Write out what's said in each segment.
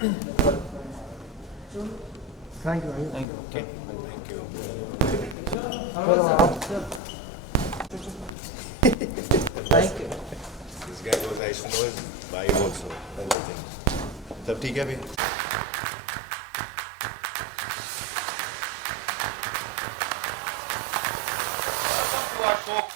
Thank you. Okay. Thank you. Thank you. This guy was, I used to know his wife also. That's the thing. सब ठीक है भाई?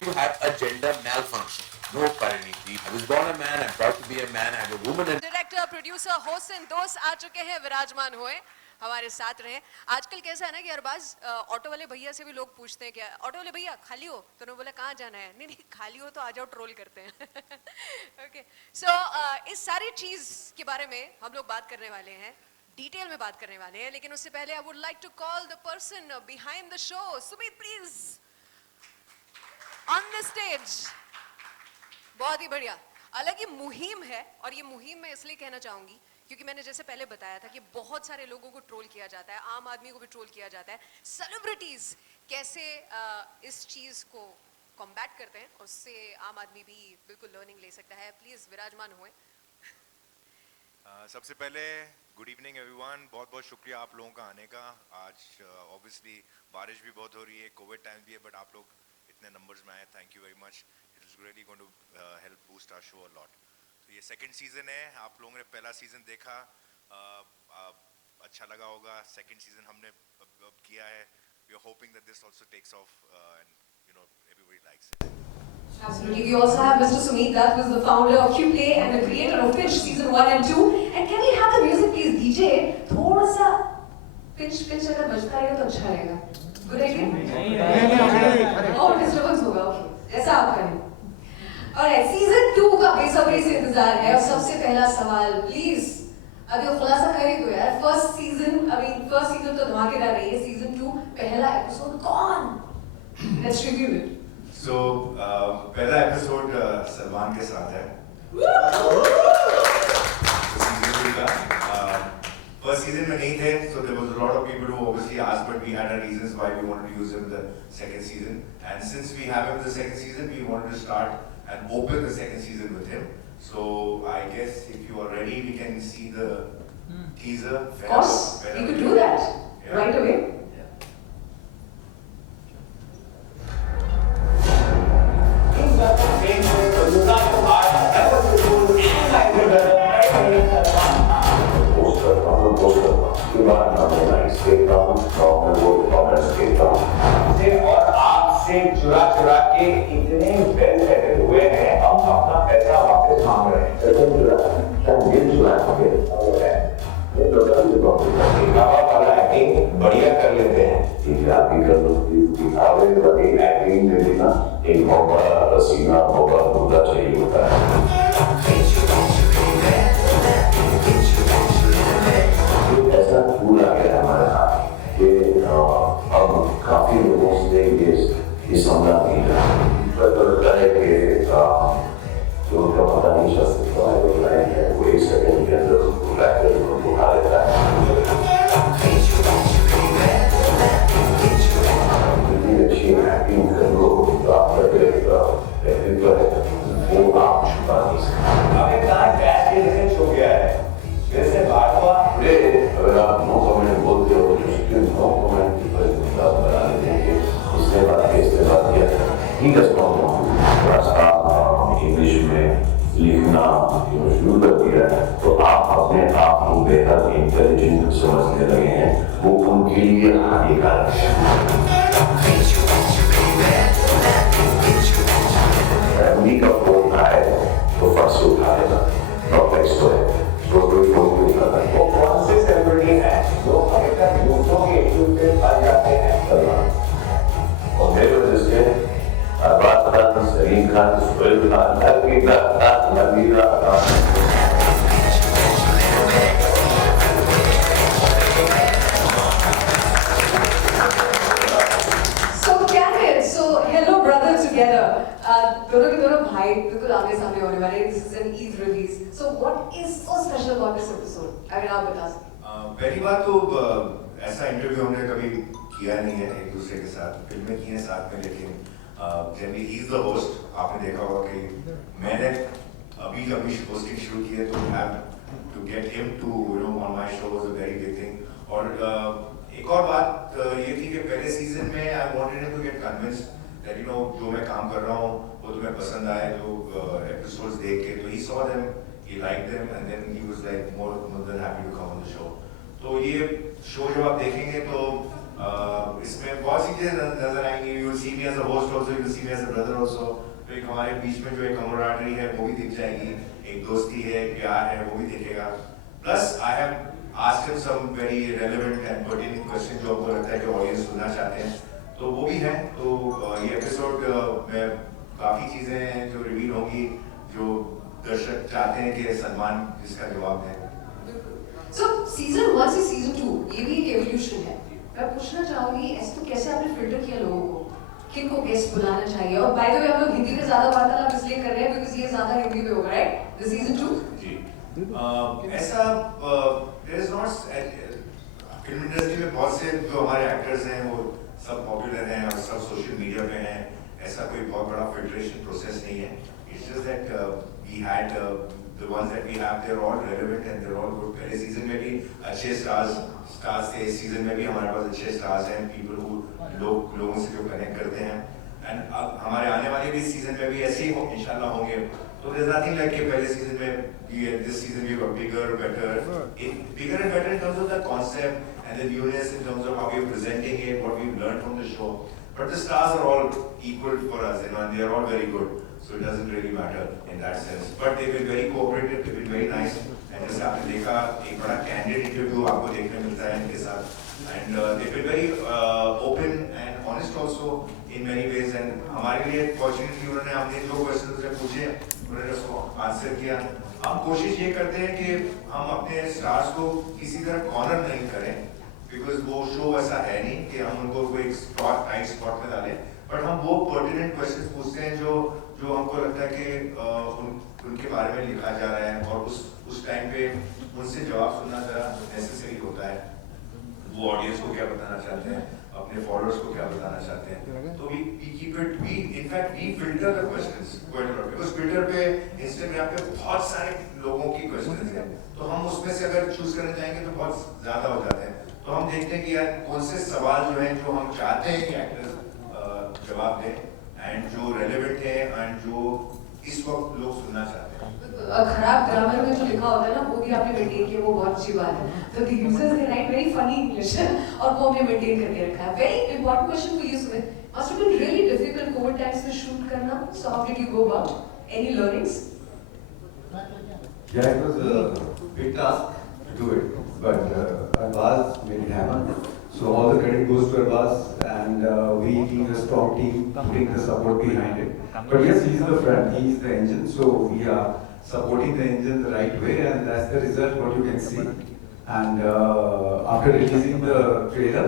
You had a gender malfunction. No, Pariniti. I was born a man. I'm proud to be a man. I'm a woman. And director, producer, host and दोस्त आ चुके हैं, विराजमान हुए, हमारे साथ रहे। आजकल कैसा है ना कि अरबाज ऑटो वाले भैया से भी लोग पूछते हैं क्या ऑटो वाले भैया खाली हो, तो उन्होंने बोला कहाँ जाना है, नहीं नहीं खाली हो तो आ जाओ, ट्रोल करते हैं। ओके, सो इस सारी चीज के बारे में हम लोग बात करने वाले हैं, डिटेल में बात करने वाले हैं, लेकिन उससे पहले I would like to call the person behind the show, Sumit please on the stage. बहुत ही बढ़िया, अलग ही मुहिम है, और ये मुहिम मैं इसलिए कहना चाहूंगी क्योंकि मैंने जैसे पहले बताया था कि बहुत सारे लोगों को ट्रोल किया जाता है, आम आदमी को भी ट्रोल किया जाता है, सेलिब्रिटीज कैसे इस चीज को कॉम्बैट करते हैं, उससे आम आदमी भी बिल्कुल लर्निंग ले सकता है। प्लीज विराजमान हुए। सबसे पहले गुड इवनिंग एवरीवन, बहुत बहुत शुक्रिया आप लोगों का आने का। आज ऑब्वियसली बारिश भी बहुत हो रही है, कोविड टाइम भी है, बट आप लोग इतने नंबर्स में आए, thank you very much. It is really going to help boost our show a lot. तो ये सेकंड सीजन है, आप लोगों ने पहला सीजन देखा, अच्छा लगा होगा। सेकंड सीजन हमने अब किया है, we are hoping that this also takes off and you know everybody likes it. Absolutely. We also have Mr. Sumit, that was the founder of QPlay and the creator of Pitch season 1 and 2. And can we have the music please, DJ? थोड़ा सा pitch अगर बजता रहेगा तो अच्छा रहेगा। Good idea? नहीं। Oh, disturbance होगा, okay. जैसा आप करें। Alright, season 2 का बेसब्री से इंतजार है, और सबसे पहला सवाल प्लीज अभी खुलासा करें तो यार, फर्स्ट सीजन तो धमाकेदार रही है, सीजन 2 पहला एपिसोड कौन? Let's review it. So पहला एपिसोड सलमान के साथ है। फर्स्ट सीजन में नहीं थे, so there was a lot of people who obviously asked, but we had our reasons why we wanted to use him in the second season. And since we have him in the second season, we wanted to start and open the second season with him. So I guess if you are ready, we can see the teaser. Of course, we could do that right away. और आपसे चुरा के इतने well settle हुए हैं, हम अपना पैसा वापस मांग रहे हैं। बढ़िया कर लेते हैं, आप भी कर लो। एक्टिंग के लिए ना एक बहुत बड़ा पसीना, बहुत बड़ा मुद्दा चाहिए होता है। ऐसा फूल आ गया हमारे साथ कि अब काफी लोगों से ये समझा नहीं रहा, लगता है कि जो उनका पता नहीं चल सकता है, वो एक सेकंड के अंदर उसको लाकर उनको उठा लेता है। इतनी अच्छी एक्टिंग कर लो, आपका व्यक्तित्व है, वो आप छुपा नहीं सकते। हमें कहाँ गैस के जैसे छुप गया है, जैसे बात हुआ। अगर आप नो कमेंट बोलते हो तो उसके नो कमेंट की परिस्थिति बना लेते हैं कि इसने बात किया ही दसता हूँ रास्ता इंग्लिश में लिखना शुरू कर दिया है, तो आप अपने आप को बेहद इंटेलिजेंट समझने लगे हैं, वो उनके लिए हानिकारक है। फैमिली का फोन आए तो फर्स्ट उठाएगा, टेक्स्ट है तो कोई फोन नहीं करता। वो कौन से सेलिब्रिटी हैं जो हमेशा दूसरों के इश्यूज पे फंस जाते हैं? और मेरे वजह से Arbaaz Khan, Salim Khan, Sohail Khan, Nabila Khan. Hello brother together, दोनों के दोनों भाई बिल्कुल आमने सामने होने वाले हैं। This is an Eid release, so what is so special about this episode? अगर आप बता सकें। पहली बात तो ऐसा इंटरव्यू हमने कभी किया नहीं है एक दूसरे के साथ, फिल्में की हैं साथ में, लेकिन generally he is the host. आपने देखा होगा कि मैंने अभी होस्टिंग शुरू की है, तो to get him to on my show was a very big thing. और एक और बात ये थी कि पहले सीजन में I wanted him to get convinced that जो मैं काम कर रहा हूँ वो तुम्हें पसंद आए, जो episodes देख के, तो he saw them, he liked them, and then he was like more than happy to come on the show. तो ये शो जब आप देखेंगे तो इसमें बहुत सी चीजें नजर आएंगी. You will see me as a host also, you will see me as a brother also. तो एक हमारे बीच में जो एक camaraderie है वो भी दिख जाएगी, एक दोस्ती है, एक प्यार है, वो भी दिखेगा. Plus I have asked him some very relevant and pertinent questions जो आपको लगता है कि audience सुनना चाहते हैं, तो वो भी है. तो ये एपिसोड में काफी चीजें हैं जो रिवील होंगी, जो दर्शक चाहते हैं कि सलमान जिसका जवाब है. So season 1 से season 2 ये भी एक evolution है. मैं पूछना चाहूंगी ऐसे तो कैसे आपने फिल्टर किया लोगों को, किन को गेस्ट बुलाना चाहिए? और बाय द वे हम लोग हिंदी में ज्यादा वार्तालाप इसलिए कर रहे हैं बिकॉज़ ये ज्यादा हिंदी में होगा, राइट? द सीजन 2 जी ऐसा there is not film industry में बहुत से जो हमारे एक्टर्स हैं वो सब पॉपुलर हैं और सब सोशल मीडिया पे हैं. ऐसा कोई बहुत बड़ा फिल्ट्रेशन प्रोसेस नहीं है. It's just that we had the ones that we have, they're all relevant and they're all good. पहले सीजन में भी अच्छे स्टार्स थे, इस सीजन में भी हमारे पास अच्छे स्टार्स हैं, people who लोगों से जो कनेक्ट करते हैं. एंड अब हमारे आने वाले भी सीजन में भी ऐसे ही इंशाल्लाह होंगे. तो there's nothing like कि पहले सीजन में this season we got bigger, better in terms of the concept and the newness in terms of how we're presenting it, what we've learned from the show. But the stars are all equal for us, and they're all very good. So it doesn't really matter in that sense. But they've been very cooperative, they've been very nice. And जैसे आपने देखा एक बड़ा candid interview आपको देखने मिलता है इनके साथ. And they've been very open and honest also in many ways. And हमारे लिए fortunately उन्होंने हमने जो questions उनसे पूछे उन्होंने उसको answer किया. हम कोशिश ये करते हैं कि हम अपने stars को किसी तरह corner नहीं करें, because वो show ऐसा है नहीं कि हम उनको कोई tight spot में डालें. But हम वो pertinent questions पूछते हैं जो हमको लगता है कि उनके बारे में लिखा जा रहा है और उस टाइम पे उनसे जवाब सुनना जरा नेसेसरी होता है. वो ऑडियंस को क्या बताना चाहते हैं, अपने फॉलोअर्स को क्या बताना चाहते हैं. तो we filter the questions quite a lot because Twitter पे, Instagram पे बहुत सारे लोगों की questions हैं. तो हम उसमें से अगर चूज करने जाएंगे तो बहुत ज्यादा हो जाते हैं. तो हम देखते हैं कि यार कौन से सवाल जो हैं जो हम चाहते हैं कि एक्टर्स जवाब दें एंड जो रेलेवेंट है एंड जो इस वक्त लोग सुनना चाहते हैं. खराब ग्रामर में जो लिखा होता है ना वो भी आपने मेंटेन किया, वो बहुत अच्छी बात है. तो the users they write very funny English और वो हमने मेंटेन करके रखा है. Very important question for you Sumit. Must have been really difficult Covid times में शूट करना. So how did you go about? Any learnings? Yeah, it was a big task to do it, but Arbaz made it happen. So all the credit goes to Arbaz, and we being a strong team, putting the support behind it. But yes, he's the front, he's the engine, so we are supporting the engine the right way, and that's the result what you can see. And after releasing the trailer,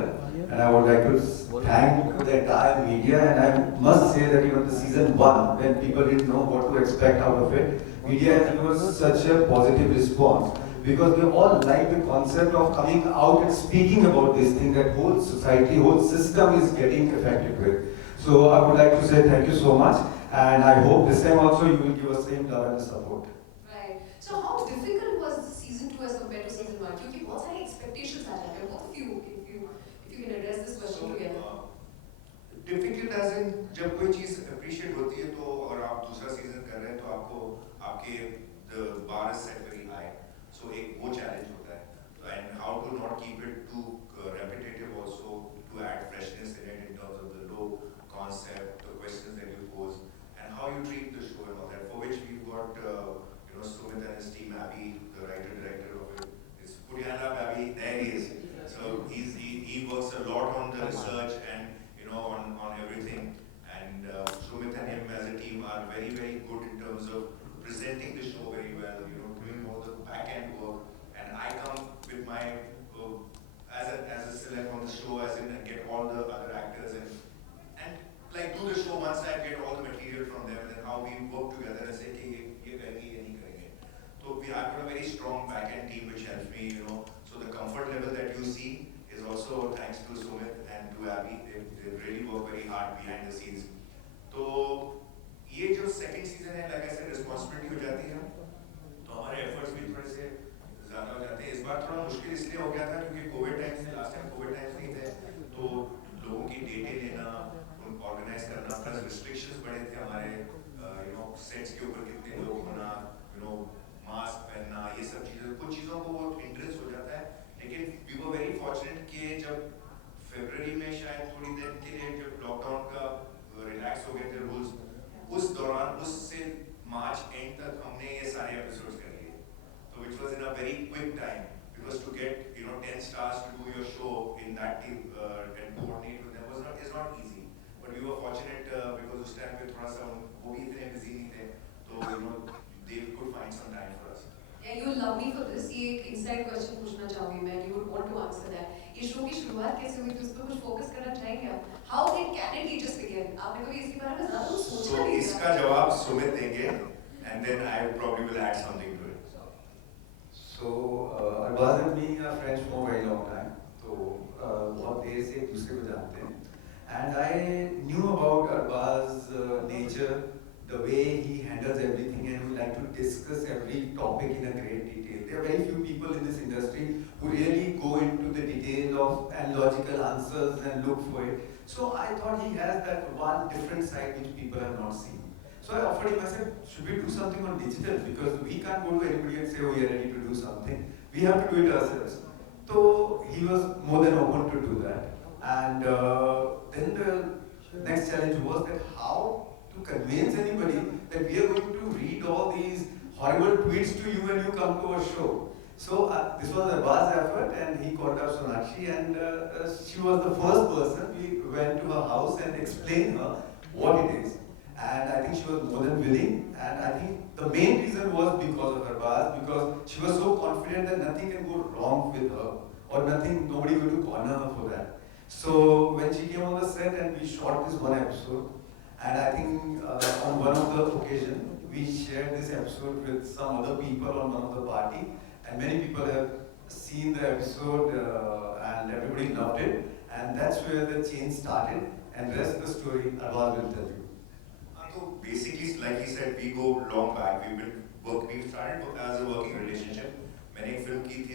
and I would like to thank the entire media, and I must say that even the season 1, when people didn't know what to expect out of it, media has given us such a positive response. Because we all like the concept of coming out and speaking about this thing that whole society, whole system is getting affected with. So I would like to say thank you so much, and I hope this time also you will give us same love and support. Right. So how difficult was season 2 as compared to season 1? क्योंकि बहुत सारे expectations आ जाते हैं. Both of you, if you can address this question together. Difficult as in जब कोई चीज appreciate होती है तो अगर आप दूसरा सीजन कर रहे हैं तो आपको आपके the bar is set very high. So एक वो challenge होता है. And how to not keep it too repetitive also, to add freshness in it in terms of the low concept, the questions that you pose, and how you treat the show and all that. For which we've got Sumit and his team, Abby, the writer-director of it. It's Puriana Abby, there he is. So he works a lot on the research and on everything. And Sumit and him as a team are very, very good in terms of presenting the show very well, doing all the back-end work. And I come with my, as a celeb on the show, as in get all the other actors and like do the show once I get all the material from them and then how we work together and say, hey, ye karenge, ye nahi karenge. So I've got a very strong back-end team which helps me, so the comfort level that you see is also thanks to Sumit and to Abby. They really work very hard behind the scenes. तो ये जो second season है, like I said, responsibility हो जाती है, तो हमारे efforts भी थोड़े से ज़्यादा हो जाते हैं। इस बार थोड़ा मुश्किल इसलिए हो गया था क्योंकि Covid times, last time Covid times नहीं थे, तो लोगों की डेटें लेना, उन ऑर्गेनाइज करना, प्लस रिस्ट्रिक्शंस बड़े थे हमारे, सेट्स के ऊपर कितने लोग होना, मास्क पहनना, ये सब चीज़ें, कुछ चीज़ों को वो हिंड्रेंस हो जाता है। लेकिन वी वर वेरी फॉर्चुनेट कि जब फरवरी में शायद थोड़ी देर के लिए जब लॉकडाउन का रिलैक्स हो गए थे रूल्स, उस दौरान उससे मार्च एंड तक हमने ये सारे एपिसोड्स कर लिए, so which was in a very quick time, because to get 10 stars to do your show in that team and coordinate with them is not easy, but we were fortunate because उस time पे थोड़ा सा वो भी इतने busy नहीं थे, तो they could find some time for us. Yeah, you will love me for this. ये एक inside question पूछना चाहूँगी मैं. You would want to answer that. ये शो की शुरुआत कैसे हुई थी, उस पर कुछ फोकस करना चाहेंगे आप? How did Can It Teach Us begin? आपने कभी इसके बारे में ज़्यादा कुछ सोचा तो नहीं इसका जवाब सुमित देंगे, and then I probably will add something to it. So Arbaz and me are friends for a very long time. तो बहुत देर से एक दूसरे को जानते हैं. And I knew about Arbaz's nature, the way he handles everything, and would like to discuss every topic in a great detail. There are very few people in this industry who really go into the detail of and logical answers and look for it. So I thought he has that one different side which people have not seen. So I offered him, I said, should we do something on digital? Because we can't go to anybody and say, oh, we are ready to do something. We have to do it ourselves. So he was more than open to do that. And then the next challenge was that how to convince anybody that we are going to read all these horrible tweets to you when you come to our show. So this was Arbaz's effort, and he called up Sonakshi, and she was the first person. We went to her house and explained her what it is. And I think she was more than willing, and I think the main reason was because of Arbaz, because she was so confident that nothing can go wrong with her, or nobody going to corner her for that. So when she came on the set and we shot this one episode, and I think on one of the occasions, we shared this episode with some other people on one of the party, and many people have seen the episode and everybody loved it, and that's where the change started, and the rest of the story Arbaz will tell you. So basically, like he said, we go long back. We started as a working relationship. मैंने एक film की थी,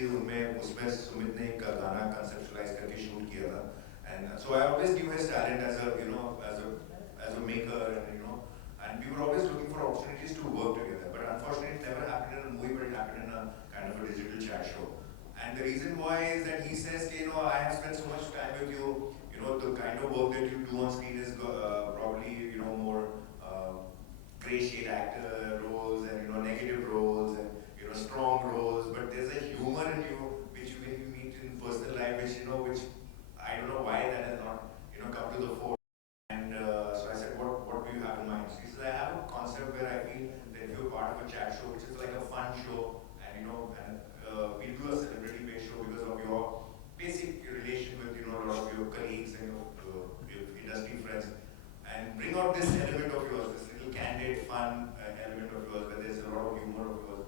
उसमें सुमित ने एक गाना conceptualize करके shoot किया था, and so I always knew his talent as a maker, and we were always looking for opportunities to work together. But unfortunately, it never happened in a movie, but it happened in a kind of a digital chat show. And the reason why is that he says, I have spent so much time with you. The kind of work that you do on screen is probably more gray shade actor roles and negative roles and strong roles, but there's a humor in you which when you meet in personal life, which I don't know why that has not come to the fore. And so I said, what do you have in mind? So he says, I have a concept where I feel that if you're part of a chat show, which is like a fun show, and we do a celebrity-based show because of your basic relation with a lot of your colleagues and your industry friends, and bring out this element of yours, this little candid, fun element of yours, where there's a lot of humor of yours.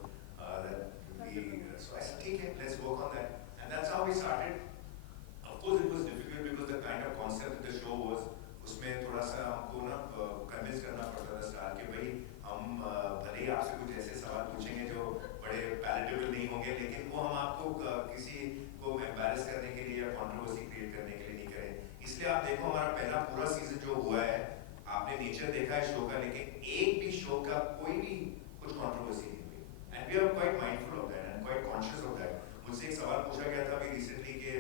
So I said, okay, let's work on that, and that's how we started. Of course, it was difficult because the kind of concept that the show was, उसमें थोड़ा सा हमको convince करना पड़ता था star कि भाई हम भले ही आपसे कुछ ऐसे सवाल पूछेंगे जो बड़े palatable नहीं होंगे, लेकिन वो हम आपको किसी को embarrass करने के लिए या controversy create करने के लिए नहीं करें. इसलिए आप देखो हमारा पहला पूरा सीजन जो हुआ है, आपने नेचर देखा है शो का, लेकिन एक भी शो का कोई भी कुछ controversy नहीं हुई. And we are quite mindful of that and quite conscious of that. मुझसे एक सवाल पूछा गया था अभी recently कि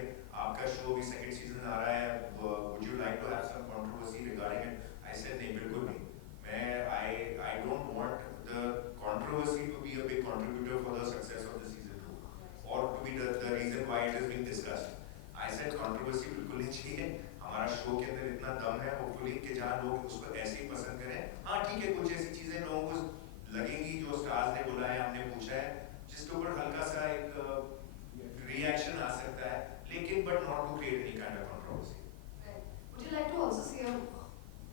आपका शो भी सेकंड सीजन आ रहा है, would you like to have some controversy regarding it? I said नहीं, बिल्कुल नहीं. I don't want the controversy to be a big contributor for the success of the season 2 or to be the reason why it is being discussed. I said controversy बिल्कुल नहीं चाहिए. हमारा show के अंदर इतना दम है, hopefully कि जहाँ लोग उसको ऐसे ही पसंद करें. हाँ ठीक है, कुछ ऐसी चीजें लोगों को लगेंगी जो स्टार्स ने बोला है, हमने पूछा है, जिसके ऊपर हल्का सा एक reaction आ सकता है, लेकिन but not to create any kind of controversy. Right. Would you like to also say a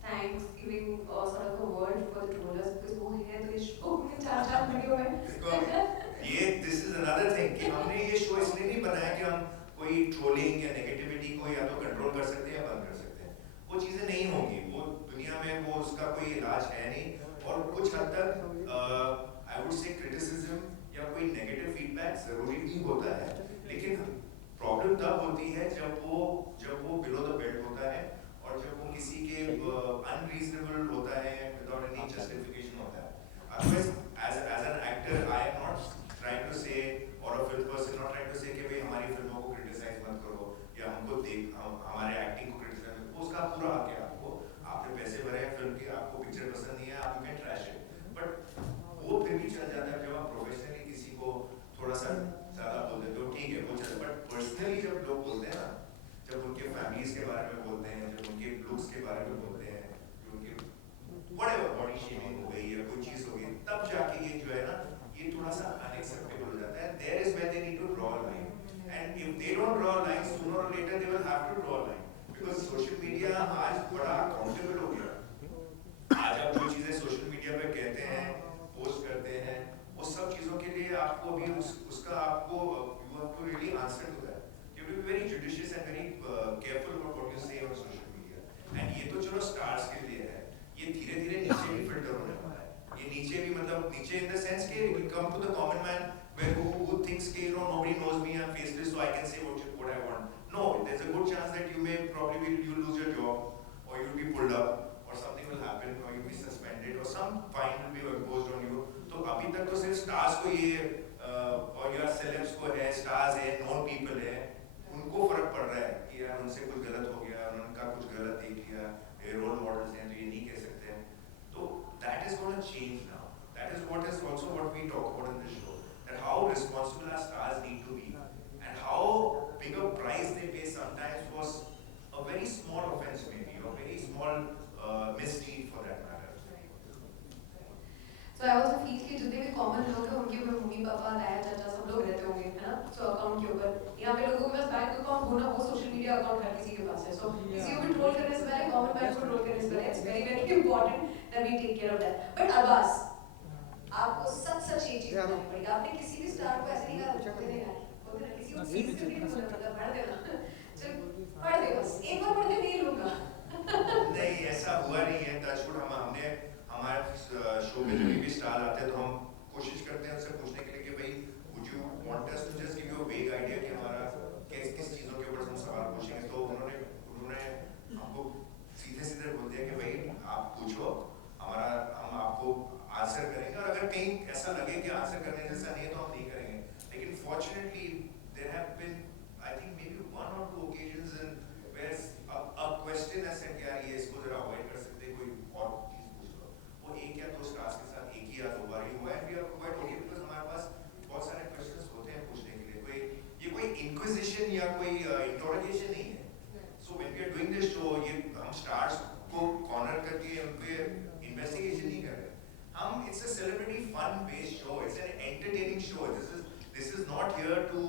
thanks, giving sort of a word for the trollers, because वो है तो इस शो में चार वीडियो है. This is another thing कि हमने ये शो इसलिए नहीं बनाया कि हम कोई ट्रोलिंग या नेगेटिविटी को या तो कंट्रोल कर सकते हैं या बंद कर सकते हैं. वो चीजें नहीं होंगी, वो दुनिया में वो उसका कोई इलाज है नहीं, और कुछ हद तक I would say criticism या या कोई नेगेटिव फीडबैक जरूरी भी होता है, लेकिन प्रॉब्लम तब होती है जब वो बिलो द बेल्ट होता है और जब वो किसी के अनरीजनेबल होता है विदाउट एनी जस्टिफिकेशन होता है. Otherwise, as an actor, I am not trying to say, or a film person not trying to say कि भाई हमारी फिल्मों को क्रिटिसाइज मत करो या हमारे एक्टिंग को क्रिटिसाइज मत करो. उसका पूरा हक है आपको. आपने पैसे भरे हैं फिल्म के, आपको पिक्चर पसंद नहीं है, आप कैन ट्रैश इट. बट वो फिर भी चल जाता है जब आप प्रोफेशनली किसी को थोड़ा सा ज्यादा बोल देते हो, ठीक है वो चल. बट पर्सनली जब लोग बोलते हैं ना, जब उनके फैमिलीज के बारे में बोलते हैं, जब उनके लुक्स के बारे में बोलते हैं, जो उनके व्हाटएवर बॉडी शेमिंग हो गई या कोई चीज हो गई, तब जाके ये जो है ना, ये थोड़ा सा अनएक्सेप्टेबल हो जाता है. There is where they need to draw a line, and if they don't draw a line, sooner और later they will have to draw a line, because social media आज बड़ा अकाउंटेबल हो गया. आज आप जो चीजें सोशल मीडिया पे कहते हैं, पोस्ट करते हैं, वो सब चीजों के लिए आपको अभी उसका आपको you have to really answer to that. You have to be very judicious and very careful about what you say on social media. And ये तो चलो स्टार्स के लिए है, ये धीरे-धीरे नीचे भी फिल्टर होने वाला है. ये नीचे भी मतलब नीचे इन द सेंस के we come to the common man where who thinks कि you know nobody knows me, I'm faceless, so I can say what I want. No, there's a good chance that you may probably you'll lose your job or you'll be pulled up or something will happen or you'll be suspended or some fine will be imposed on you. तो अभी तक तो सिर्फ stars को ये और या celebs को है, स्टार्स है, नॉन पीपल है, उनको फर्क पड़ रहा है कि यार उनसे कुछ गलत हो गया, उनका कुछ गलत देख लिया, ये रोल मॉडल्स हैं तो ये नहीं कह सकते हैं. तो that is going to change now. That is what is also what we talk about in this show, that how responsible our stars need to be and how big a price they pay sometimes for a very small offense maybe or very small misdeed for that matter. So I also feel कि जितने भी common लोग हैं उनके ऊपर mummy papa ताया चाचा सब लोग रहते होंगे, है ना. सो अकाउंट के ऊपर यहाँ पे लोगों के पास बैंक अकाउंट होना, वो सोशल मीडिया अकाउंट हर किसी के पास है. सो किसी को भी ट्रोल करने से पहले कॉमन मैन को ट्रोल करने से पहले it's very very important that we take care of that. But Abbas, आपको सच ये चीज बतानी पड़ेगी, आपने किसी भी स्टार को ऐसे नहीं कहा बोलते ना, किसी को प्लीज करके नहीं बोला, मतलब पढ़ देना, चल पढ़ दे बस, एक बार पढ़ के नहीं लूंगा. नहीं, ऐसा हुआ नहीं है. टचवुड हमने हमारे शो में जो भी स्टार आते हैं तो हम कोशिश करते हैं उनसे पूछने के लिए कि भाई would you want us to just give you a vague idea कि हमारा किस चीज़ों के ऊपर हम सवाल पूछेंगे. तो उन्होंने हमको सीधे बोल दिया कि भाई आप पूछो, हम आपको आंसर करेंगे, और अगर कहीं ऐसा लगे कि आंसर करने जैसा नहीं है तो हम नहीं करेंगे. लेकिन fortunately there have been I think maybe 1 or 2 occasions in where a question has said यार ये इसको जरा अवॉइड कर सकते हैं, कोई और चीज पूछ लो. वो 1 या 2 स्टार्स के साथ 1 ही या 2 बार ही हुआ है. We are quite okay because हमारे पास बहुत सारे क्वेश्चंस होते हैं पूछने के लिए. ये कोई इंक्विजिशन या कोई इंटरोगेशन नहीं है. So when we are doing this show, ये हम स्टार्स को कॉर्नर करके उनके इन्वेस्टिगेशन नहीं कर रहे. हम it's a celebrity fun based show, it's an entertaining show. This is not here to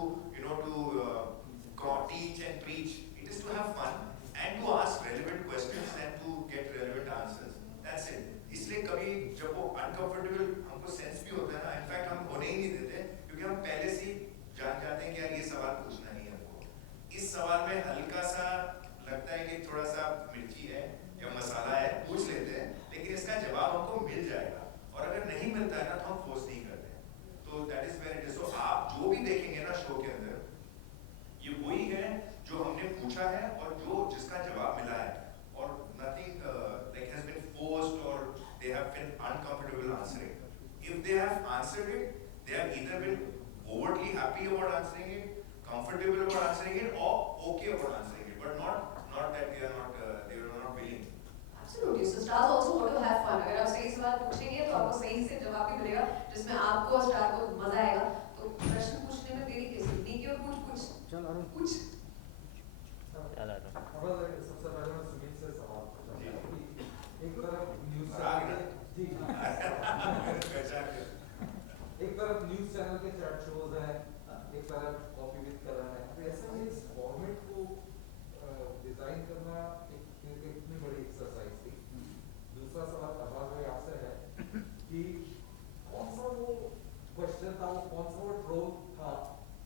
teach and preach. It is to have fun and to ask relevant questions and to get relevant answers. That's it. इसलिए कभी जब वो uncomfortable हमको sense भी होता है ना, in fact हम होने ही नहीं देते क्योंकि हम पहले से जान जाते हैं कि यार ये सवाल पूछना नहीं है हमको. इस सवाल में हल्का सा लगता है कि थोड़ा सा मिर्ची है या मसाला है, पूछ लेते हैं, लेकिन इसका जवाब हमको मिल जाएगा. और अगर नहीं मिलता है ना तो हम फोर्स नहीं करते. तो that is where it is. So आप जो भी देखेंगे ना शो के अंदर, ये वही है जो हमने पूछा है और जिसका जवाब मिला है. और nothing like has been forced or they have been uncomfortable answering. If they have answered it, they have either been overtly happy about answering it, comfortable about answering it, or okay about answering it, but not that they were not willing. Absolutely. So stars also want to have fun. अगर आप सही सवाल पूछेंगे तो आपको सही से जवाब भी मिलेगा जिसमें आपको और स्टार को मजा आएगा. तो प्रश्न पूछने में देरी कैसे? नहीं कि पूछ चल अरुण पूछ. सबसे पहले मैं सुमित से सवाल पूछना चाहता हूं कि एक तरफ न्यूज़ चैनल के चैट शोज हैं, एक तरफ कॉफी विद करण है. तो ऐसे में इस फॉर्मेट को डिजाइन करना एक इतनी बड़ी एक्सरसाइज थी. दूसरा सवाल अब्बास भाई आपसे है कि कौन सा वो क्वेश्चन था, वो कौन सा वो ट्रोल था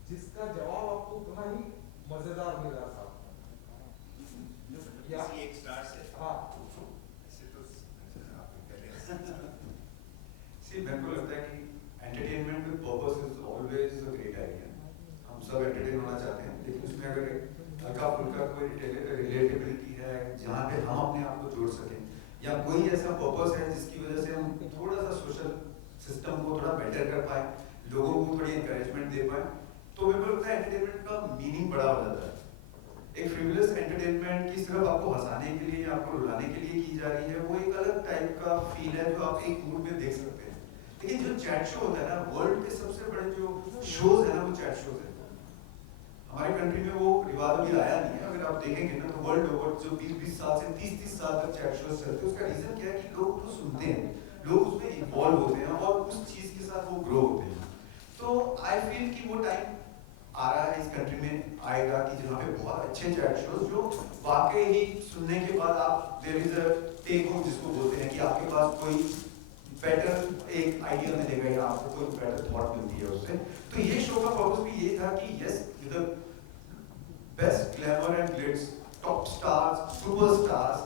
जिसका जवाब आपको उतना ही मजेदार मिला था? या एक स्टार से हाँ ऐसे तो आप सी मेरे को लगता है कि entertainment with purpose is always a great idea. हम सब entertain होना चाहते हैं, लेकिन उसमें अगर एक हल्का फुल्का कोई relatability है, जहाँ पे हम अपने आप को जोड़ सकें, या कोई ऐसा purpose है जिसकी वजह से हम थोड़ा सा social system को थोड़ा better कर पाए, लोगों को थोड़ी encouragement दे पाए, तो मेरे को लगता है entertainment का meaning बड़ा हो जाता है। एक फ्रिवलेस एंटरटेनमेंट की सिर्फ आपको हंसाने के लिए या आपको रुलाने के लिए की जा रही है, वो एक अलग टाइप का फील है जो आप एक मूड में देख सकते हैं। लेकिन जो चैट शो होता है ना, वर्ल्ड के सबसे बड़े जो शोज है ना, वो चैट शोज है। हमारे कंट्री में वो रिवाज अभी आया नहीं है। अगर आप देखेंगे ना, तो वर्ल्ड ओवर जो 20-20 साल से 30-30 साल तक चैट शोज चलते हैं, उसका रीजन क्या है कि लोग उसको सुनते हैं, लोग उसमें इन्वॉल्व होते हैं और उस चीज के साथ वो ग्रो होते हैं। तो आई फील कि वो टाइम आ रहा है इस कंट्री में, आएगा कि जहाँ पे बहुत अच्छे चैट शोज जो वाकई ही सुनने के बाद आप there is a take home जिसको बोलते हैं कि आपके पास कोई बेटर एक आइडिया मिलेगा या आपको कोई बेटर थॉट मिलती है उससे। तो ये शो का पर्पस भी ये था कि yes, the best glamour and Glitz, top stars, superstars,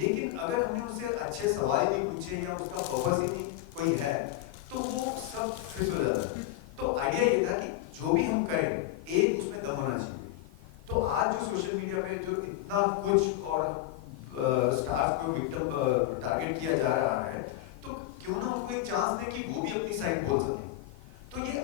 लेकिन अगर हमने उनसे अच्छे सवाल नहीं पूछे या उसका पर्पस ही नहीं कोई है, तो वो सब फिर हो जाता है। तो आइडिया ये था कि जो भी हम करें, एक उसमें दम होना चाहिए। तो आज जो सोशल मीडिया पे जो इतना कुछ और स्टार्स को विक्टिम टारगेट किया जा रहा है, तो क्यों ना उनको एक चांस दें कि वो भी अपनी साइड बोल सकें। तो ये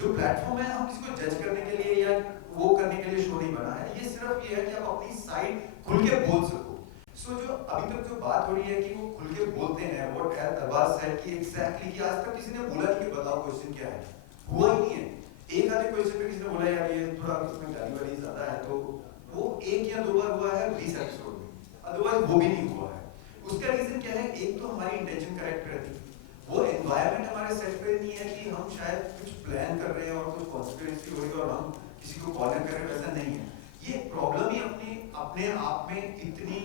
जो प्लेटफॉर्म है, हम किसी को जज करने के लिए या वो करने के लिए शो नहीं बना है, ये सिर्फ ये है कि आप अपनी साइड खुल के बोल सको। सो जो अभी तक जो बात हो रही है कि वो खुल के बोलते हैं, वो अरबाज सेड कि एग्जैक्टली कि आज तक किसी ने बोला नहीं कि बताओ क्वेश्चन क्या है, हुआ ही नहीं है। एक आधे क्वेश्चन पे किसी ने बोला यार ये थोड़ा इसमें गाली वाली ज्यादा है, तो वो एक या दो बार हुआ है 20 एपिसोड में, अदरवाइज वो भी नहीं हुआ है। उसका रीजन क्या है? एक तो हमारी इंटेंशन करेक्ट रहती, वो एनवायरनमेंट हमारे सेट पे नहीं है कि हम शायद कुछ प्लान कर रहे हैं और कुछ कॉन्स्पिरेसी हो रही है और हम किसी को कॉर्नर कर रहे हैं, वैसा नहीं है। ये प्रॉब्लम ही अपने आप में इतनी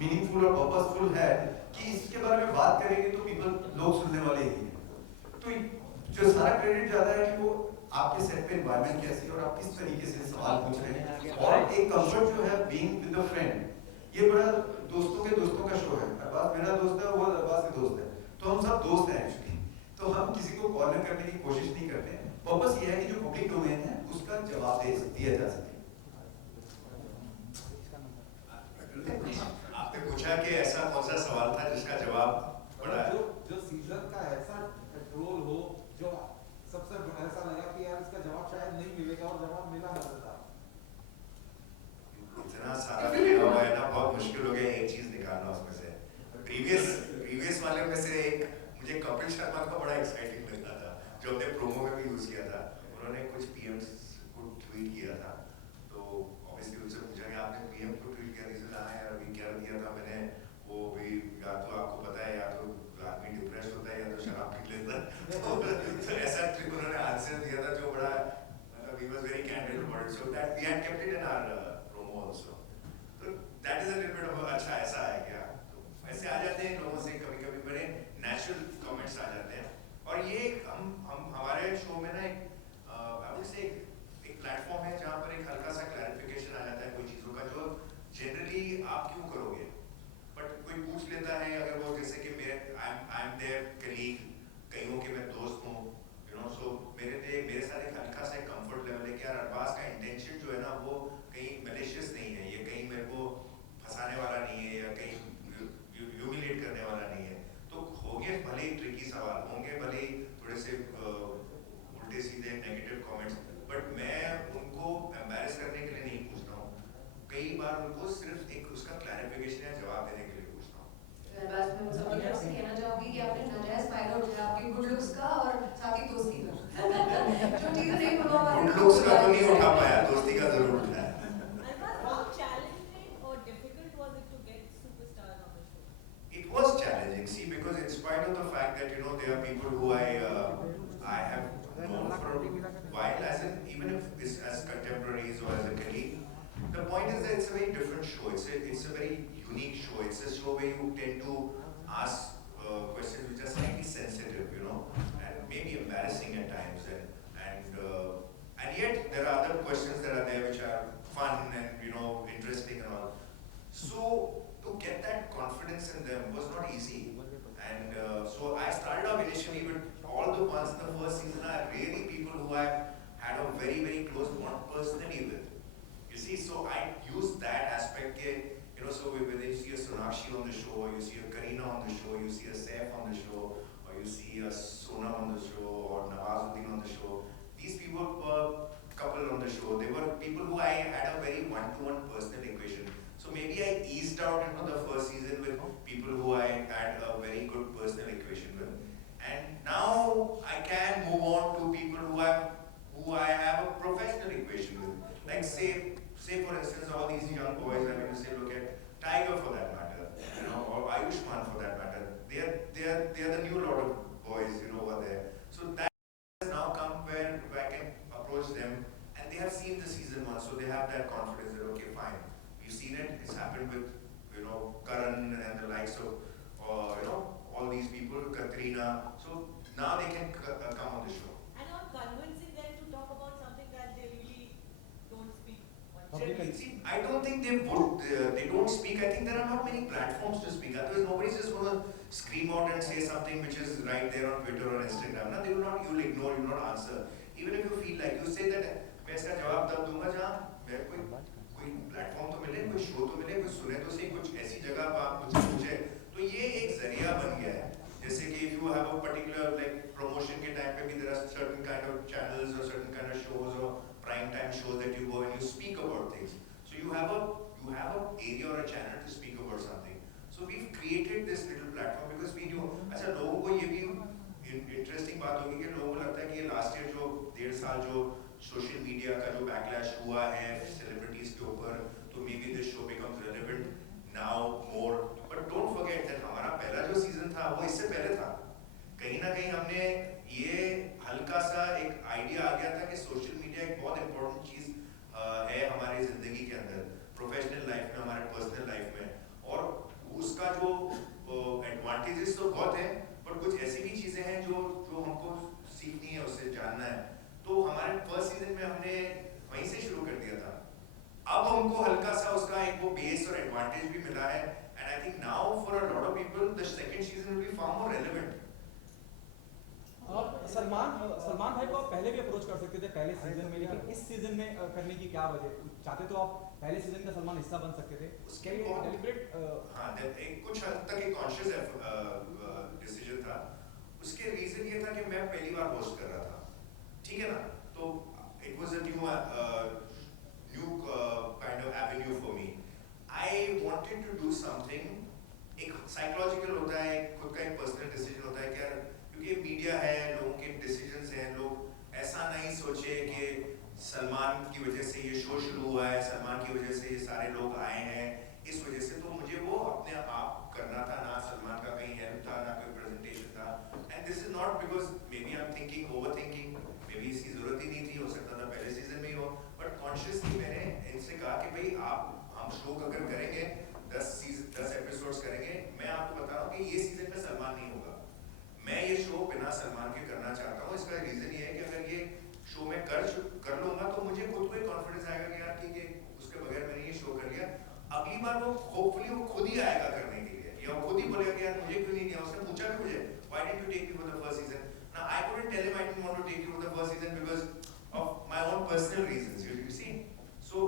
मीनिंगफुल और पर्पसफुल है कि इसके बारे में बात करेंगे तो लोग सुनने वाले ही हैं। तो जो सारा क्रेडिट ज्यादा है कि वो आपके सेट पे एनवायरनमेंट कैसी है और आप किस तरीके से सवाल पूछ रहे हैं, और एक कंफर्ट जो है बीइंग विद अ फ्रेंड। ये बड़ा दोस्तों के दोस्तों का शो है। अरबाज मेरा दोस्त है, वो अरबाज के दोस्त है, तो हम सब दोस्त हैं एक्चुअली। तो हम किसी को कॉर्नर करने की कोशिश नहीं करते हैं। पर्पस ये है कि जो पब्लिक डोमेन है उसका जवाब दिया जा सके। आपने पूछा कि ऐसा कौन सा सवाल था जिसका जवाब बड़ा जो सीजन का ऐसा ट्रोल हो जो सबसे ऐसा लगा कि यार इसका जवाब शायद नहीं मिलेगा और जवाब मिला नजर था। इतना सारा लिखा हुआ है ना, बहुत मुश्किल हो गया एक चीज निकालना उसमें से। प्रीवियस वाले में से एक मुझे कपिल शर्मा का बड़ा एक्साइटिंग लगता था, जो हमने प्रोमो में भी यूज किया था। उन्होंने कुछ पीएम को ट्वीट किया था, तो ऑब्वियसली उनसे पूछा कि आपने पीएम को ट्वीट किया, रीजन यार अभी क्या दिया था मैंने, वो भी या तो आपको पता है या तो आदमी डिप्रेस होता है या तो शराब पी लेता है। तो ऐसा ट्रिक उन्होंने आंसर दिया था जो बड़ा मतलब he was very candid about it, so that we had kept it in our promo also. तो that is a little bit of अच्छा ऐसा है क्या, तो ऐसे आ जाते हैं लोगों से कभी-कभी बड़े नेचुरल कमेंट्स आ जाते हैं। और ये हम हमारे शो में ना एक आई वुड से एक प्लेटफॉर्म है जहाँ पर एक हल्का सा क्लैरिफिकेशन आ जाता है कोई चीज़ों का जो जनरली आप क्यों करोगे, बट कोई पूछ लेता है, अगर वो जैसे कि आई एम देयर कलीग, कईयों के मैं दोस्त हूँ, यू नो, सो मेरे साथ एक हल्का सा कंफर्ट लेवल है कि यार अरबाज का इंटेंशन जो है ना वो कहीं मैलिशियस नहीं है, ये कहीं मेरे को फंसाने वाला नहीं है या कहीं ह्यूमिलेट करने वाला नहीं है। तो होंगे भले ही ट्रिकी सवाल, होंगे भले ही थोड़े से उल्टे सीधे नेगेटिव कमेंट्स, बट मैं उनको एम्बैरेस करने के लिए नहीं पूछता हूँ, कई बार उनको सिर्फ एक उसका क्लैरिफिकेशन या जवाब देने के लिए पूछता हूँ। अरबाज, मैं मुझे अपनी तरफ से कहना चाहूंगी कि आपने नाजायज फायदा उठाया आपकी गुड लुक्स का और साथ ही दोस्ती का। जो चीजें नहीं बोला गुड लुक्स का तो नहीं उठा पाया, दोस्ती का जरूर उठाया। How challenging or difficult was it to get superstars on the show? It was challenging, see, because in spite of the fact that you know there are people who I have known for a while, even if it's as contemporaries or as a colleague, the point is that it's a very different show. It's a very unique show. It's a show where you tend to ask questions which are slightly sensitive, you know, and maybe embarrassing at times, and yet there are other questions that are there which are fun and you know interesting and all. So to get that confidence in them was not easy, And so I started off initially with all the ones in the first season are really people who I've had a very, very close bond personally with. You see, so I use that aspect, so when you see a Sonakshi on the show, or you see a Kareena on the show, you see a Saif on the show, or you see a Sonam on the show, or Nawazuddin on the show, these people were couple on the show. They were people who I had a very one-to-one personal equation. So maybe I eased out into the first season with people who I had a very good personal equation with. And now I can move on to people who I have a professional equation with. Like say for instance, all these young boys, I mean to say, look at Tiger for that matter, or Ayushman for that matter. They are the new lot of boys, over there. So that has now come where I can approach them, and they have seen the season one, so they have that confidence that okay, fine, we've seen it. It's happened with Karan and the likes of all these people, Katrina. So now they can come on the show. And on convincing them to talk about something that they really don't speak on. See, I don't think they would. They don't speak. I think there are not many platforms to speak. Otherwise, nobody's just going to scream out and say something which is right there on Twitter or Instagram. No, they will not. You will ignore. You will not answer. Even if you feel like you say that, मैं इसका जवाब तब दूंगा जहाँ मेरे कोई platform तो मिले, कोई शो तो मिले, कोई सुने तो सही, कुछ ऐसी जगह पर आप मुझसे पूछे, तो ये एक जरिया बन गया है. जैसे कि if you have a particular like promotion के time पे भी there are certain kind of channels or certain kind of shows or prime time shows that you go and you speak about things. So you have a area or a channel to speak about something. So we've created this little platform because we knew. अच्छा लोगों को ये भी interesting बात होगी कि लोगों को लगता है कि ये लास्ट ईयर जो 1.5 साल जो सोशल मीडिया का जो बैकलैश हुआ है सेलिब्रिटीज के ऊपर, तो may be this show becomes relevant now more. But don't forget that हमारा पहला जो सीजन था वो इससे पहले था. कहीं ना कहीं हमने ये हल्का सा एक आइडिया आ गया था कि सोशल मीडिया एक बहुत इंपॉर्टेंट चीज है हमारी जिंदगी के अंदर, प्रोफेशनल लाइफ में, हमारे पर्सनल लाइफ में. और उसका जो एडवांटेजेस तो बहुत है, पर कुछ ऐसी भी चीजें हैं जो हमको सीखनी है, उससे जानना है. तो हमारे फर्स्ट सीजन में हमने वहीं से शुरू कर दिया था. अब हमको हल्का सा उसका एक वो बेस और एडवांटेज भी मिला है. And I think now for a lot of people the second season will be far more relevant. Salman भाई को आप पहले भी अप्रोच कर सकते थे पहले सीजन में, लेकिन इस सीजन में करने की क्या वजह? चाहते तो आप पहले सीजन का सलमान हिस्सा बन सकते थे. उसके डेलिब्रेट कुछ हद तक एक कॉन्शियस डिसीजन था. उसके रीजन ये था कि मैं पहली बार होस्ट कर रहा था, ठीक है ना, तो it was a new kind of avenue for me. I wanted to do something. एक साइकोलॉजिकल होता है, खुद का एक पर्सनल डिसीजन होता है कि यार क्योंकि मीडिया है, लोगों के डिसीजंस हैं, लोग ऐसा नहीं सोचे कि सलमान की वजह से ये शो शुरू हुआ है, सलमान की वजह से ये सारे लोग आए हैं, इस वजह से. तो मुझे वो अपने आप करना था, ना सलमान का कहीं हेल्प था, ना कोई प्रेजेंटेशन था. And this is not because maybe I am thinking over thinking, maybe इसकी जरूरत ही नहीं थी, हो सकता था पहले सीजन में ही हो. बट कॉन्शियसली मैंने इनसे कहा कि भाई हम शो अगर करेंगे 10 एपिसोड्स करेंगे, मैं आपको बता रहा हूँ कि ये सीजन में सलमान नहीं होगा. मैं ये शो बिना सलमान के करना चाहता हूँ. इसका रीजन ये है कि अगर ये शो में कर लूंगा तो मुझे खुद को एक कॉन्फिडेंस आएगा कि यार ठीक है, उसके बगैर मैंने ये शो कर लिया. अगली बार वो होपफुली वो खुद ही आएगा करने के लिए, या वो खुद ही बोलेगा कि यार मुझे क्यों नहीं दिया. उसने पूछा भी मुझे, why didn't you take me for the first season. Now I couldn't tell him I didn't want to take you for the first season because of my own personal reasons, you see. So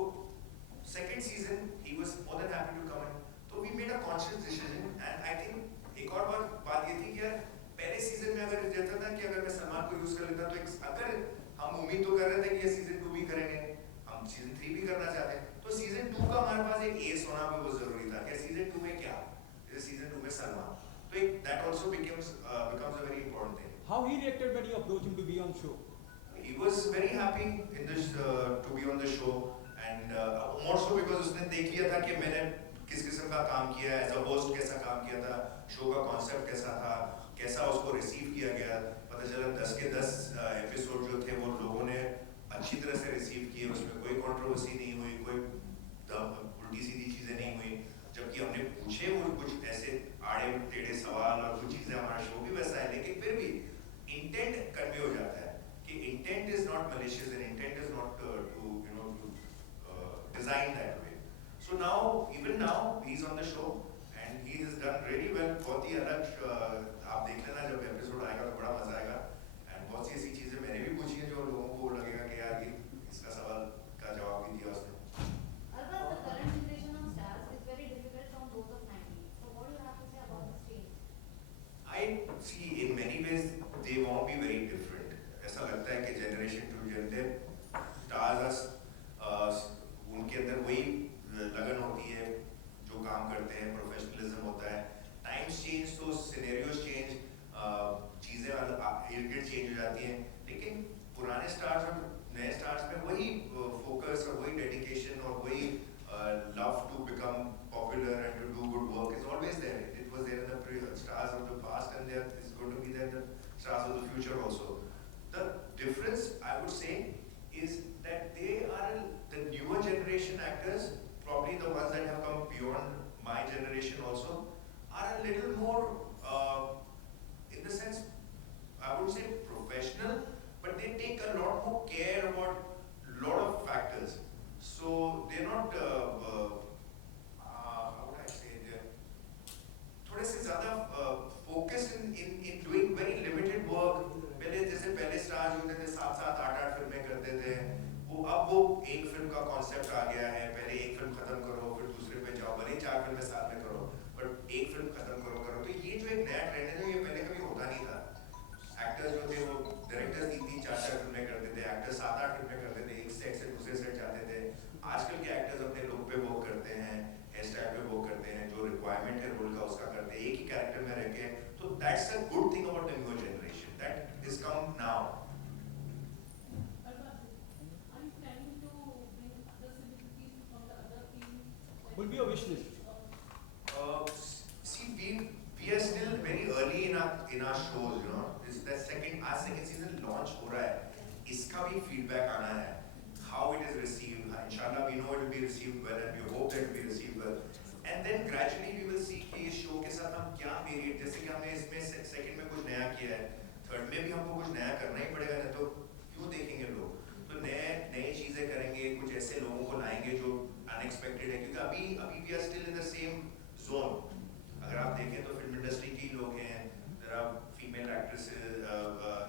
second season he was more than happy to come in. तो we made a conscious decision. And I think एक और बात ये थी कि यार पहले season में अगर रहता था कि अगर मैं सलमान को यूज कर लेता, तो अगर हम उम्मीद तो कर रहे थे कि ये सीजन 2 भी करेंगे, हम सीजन 3 भी करना चाहते हैं, तो सीजन 2 का हमारे पास एक एस होना भी बहुत जरूरी था कि सीजन 2 में क्या, जैसे सीजन 2 में सलमान. तो एक that also becomes a very important thing. How he reacted when you approached him to be on show? He was very happy in this to be on the show, and more so because उसने देख लिया था कि मैंने किस किस्म का काम किया है, एज अ होस्ट कैसा काम किया था, शो का कॉन्सेप्ट कैसा था, कैसा उसको रिसीव किया गया. पता चला 10 के 10 एपिसोड जो थे वो लोगों ने अच्छी तरह से रिसीव किए, उसमें कोई कंट्रोवर्सी नहीं हुई, कोई उल्टी सीधी चीजें नहीं हुई. जबकि हमने पूछे वो कुछ ऐसे आड़े टेढ़े सवाल और कुछ चीजें, हमारा शो भी वैसा है, लेकिन फिर भी इंटेंट कन्वे हो जाता है कि intent is not malicious and intent is not to design that way. So now, even now, he's on the show and he has done really well. बहुत ही अलग stars of the future also. The difference, I would say, is that they are the newer generation actors, probably the ones that have come beyond my generation also, are a little more, in the sense, I would say professional, but they take a lot more care about a lot of factors. So they're not, how would I say, they're थोड़े से ज़्यादा focused in doing very limited work. पहले stars होते थे 7-8 फिल्में करते थे, अब वो एक फिल्म का कॉन्सेप्ट आ गया है, पहले एक फिल्म खत्म करो फिर दूसरे पे जाओ, भले 4 फिल्में साथ में करो बट एक फिल्म खत्म करो। तो ये जो एक नया ट्रेंड है ये पहले कभी होता नहीं था। एक्टर्स जो थे वो डायरेक्टर्स 3-4 फिल्में करते थे, एक्टर्स 7-8 फिल्में करते थे, एक सेट से दूसरे सेट जाते थे। आजकल के एक्टर्स अपने लुक पे वर्क करते हैं, हेयर स्टाइल पे वर्क करते हैं, जो रिक्वायरमेंट है रोल का उसका करते हैं, एक ही कैरेक्टर में रह के। तो that's a good thing about the new generation that is come now. Will be a wish list. See, we are still very early in our shows, you know. This the our second season launch हो रहा है, इसका भी feedback आना है. How it is received, inshallah we know it will be received well and we hope that it will be received well. And then gradually we will see कि इस show के साथ हम क्या variate, जैसे कि हमने इसमें second में कुछ नया किया है, third में भी हमको कुछ नया करना ही पड़ेगा, नहीं तो क्यों देखेंगे लोग? तो नई चीजें करेंगे, कुछ ऐसे लोगों को लाएंगे जो अनएक्सपेक्टेड है, क्योंकि अभी we are still in the same zone. अगर आप देखें तो फिल्म इंडस्ट्री के लोग हैं, there are female actresses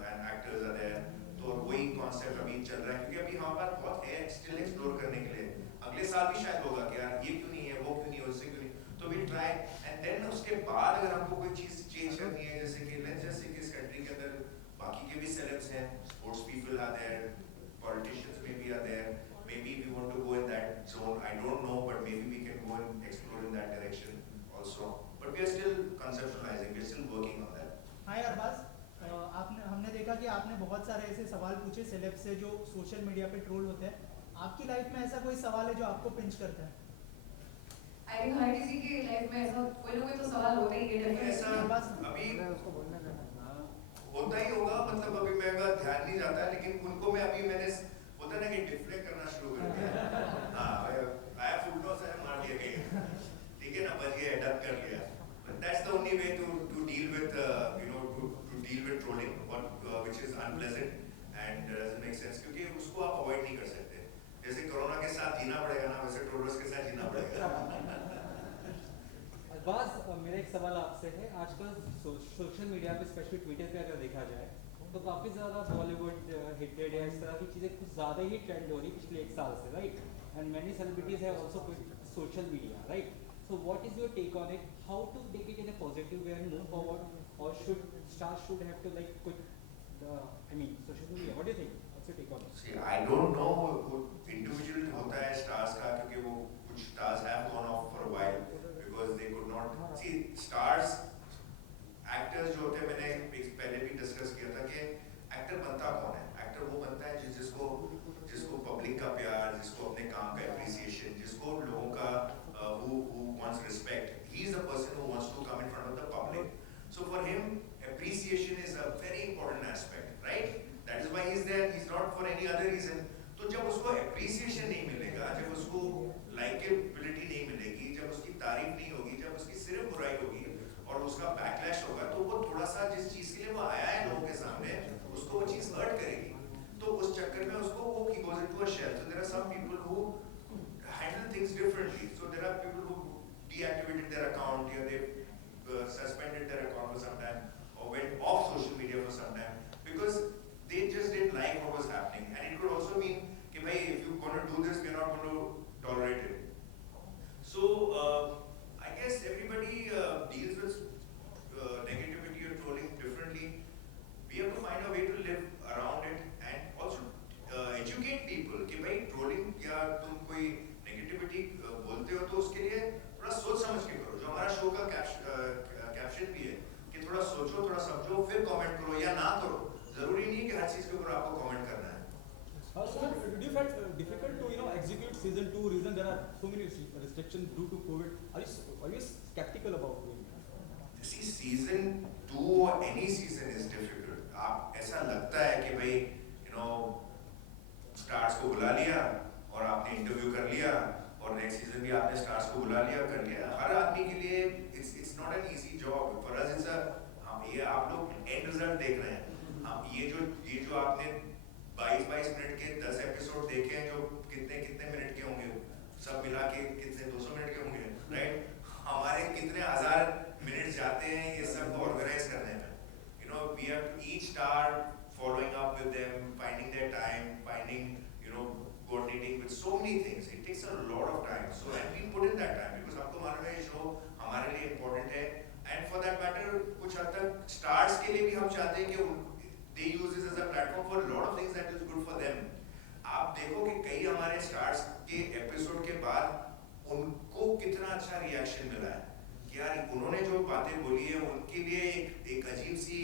and actors are there, तो वही कॉन्सेप्ट अभी चल रहा है, क्योंकि अभी हमारे पास बहुत है स्टिल एक्सप्लोर करने के लिए। अगले साल भी शायद होगा कि यार ये क्यों नहीं है, वो क्यों नहीं है, उससे क्यों नहीं, तो वी ट्राई। एंड देन उसके बाद अगर हमको कोई चीज चेंज करनी है, जैसे कि इस कंट्री के अंदर बाकी के भी सेलेब्स हैं, sports people are there, politicians maybe are there, maybe we want to go in that zone, I don't know, but maybe we can go and explore in that direction also, but we are still conceptualizing, we are still working on that. Hi Arbaaz, हमने देखा कि आपने बहुत सारे ऐसे सवाल पूछे celeb से जो सोशल मीडिया पे ट्रोल होते हैं, आपकी लाइफ में ऐसा कोई सवाल है जो आपको पिंच करता है? I think हर किसी की लाइफ में ऐसा कोई ना कोई तो सवाल होता ही है। ऐसा अभी होता ही होगा, मतलब अभी मेरा ध्यान नहीं जाता है, लेकिन उनको मैंने होता ना कि डिफ्लेक्ट करना शुरू कर दिया। हाँ, आया फुटनोस है, मार दिया कहीं, ठीक है ना, बच गया, डक कर लिया। But that's the only way to deal with to deal with trolling, which is unpleasant and doesn't make sense, क्योंकि उसको आप अवॉइड नहीं कर सकते। जैसे कोरोना के साथ जीना पड़ेगा ना, वैसे ट्रोलर्स के साथ जीना पड़ेगा। अरबाज, मेरा एक सवाल आपसे है, आजकल सोशल मीडिया पे स्पेशली ट्विटर पे अगर देखा जाए तो काफ़ी ज़्यादा बॉलीवुड हिटेड या इस तरह की चीज़ें कुछ ज़्यादा ही ट्रेंड हो रही पिछले 1 साल से, right? And many celebrities have also quit social media, right? So what is your take on it? How to take it in a positive way and move forward, और stars should have to like quit social media? What do you think? What's your take on it? See, I don't know individual होता है stars का, क्योंकि वो कुछ stars have gone off for a while because they could not see stars. Actors जो होते हैं, मैंने पहले भी डिस्कस किया था कि एक्टर बनता कौन है? एक्टर वो बनता है जिसको पब्लिक का प्यार, जिसको अपने काम का एप्रिसिएशन, जिसको लोगों का who wants respect. He is the person who wants to come in front of the public. So for him, appreciation is a very important aspect, right? That is why he is there. He is not for any other reason. तो जब उसको appreciation नहीं मिलेगा, जब उसको likability नहीं मिलेगी, जब उसकी तारीफ नहीं होगी, जब उसकी सिर्फ बुराई होगी और उसका बैकलैश होगा, तो वो थोड़ा सा जिस चीज के लिए वो आया है लोगों के सामने, उसको वो चीज हर्ट करेगी। तो उस चक्कर में उसको वो he goes into a shell. So there are some people who handle things differently. So there are people who deactivated their account, or they suspended their account for some time, or went off social media for some time because they just didn't like what was happening. And it could also mean कि भाई if you're going to do this, we're not going to tolerate it. So I guess everybody deals with negativity or trolling differently. We have to find a way to live around it and also educate people कि भाई trolling या तुम कोई negativity बोलते हो तो उसके लिए थोड़ा सोच समझ के करो। जो हमारा शो का कैप्शन भी है कि थोड़ा सोचो, थोड़ा समझो, फिर कमेंट करो या ना करो। जरूरी नहीं कि हर चीज के ऊपर आपको कमेंट करना है। Did you find difficult to execute season 2? Reason there are so many restrictions due to COVID. Are you skeptical about doing that? See, season 2 or any season is difficult. आप ऐसा लगता है कि भाई स्टार्स को बुला लिया और आपने इंटरव्यू कर लिया और नेक्स्ट सीजन भी आपने स्टार्स को बुला लिया कर लिया। हर आदमी के लिए it's not an easy job for us. It's हम ये आप लोग एंड रिजल्ट देख रहे हैं। हम ये जो आपने 22 मिनट के 10 एपिसोड देखे हैं, जो कितने मिनट के होंगे, सब मिला के कितने 200 मिनट के होंगे, राइट? हमारे कितने हजार मिनट जाते हैं ये सब ऑर्गेनाइज करने में। We have to each start following up with them, finding their time, coordinating with so many things. It takes a lot of time. So and we put in that time because हमको मालूम है ये show हमारे लिए important है, and for that matter कुछ हद तक stars के लिए भी हम चाहते हैं कि they use this as a platform for a lot of things that is good for them. आप देखो कि कई हमारे stars के एपिसोड के बाद उनको कितना अच्छा रिएक्शन मिला है कि यार उन्होंने जो बातें बोली है उनके लिए एक अजीब सी